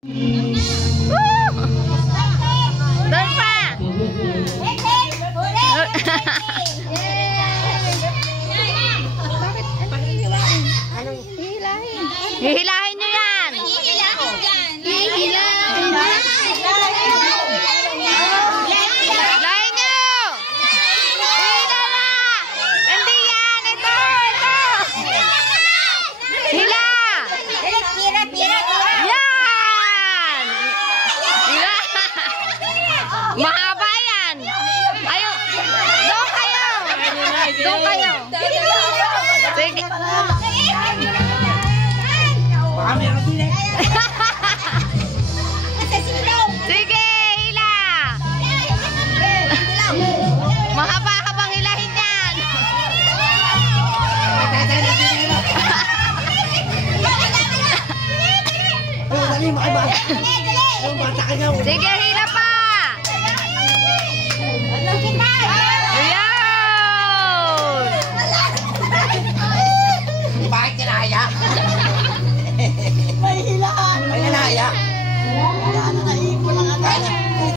Doon pa! Hihilahin nyo yan! Hihilahin nyo! Hila na! Hindi yan! Ito! Hila! Yan! Hila! Mahaba yan! Ayun! Doon kayo! Doon kayo! Sige! Sige, hila! Mahaba-habang hilahin yan! Sige, hila!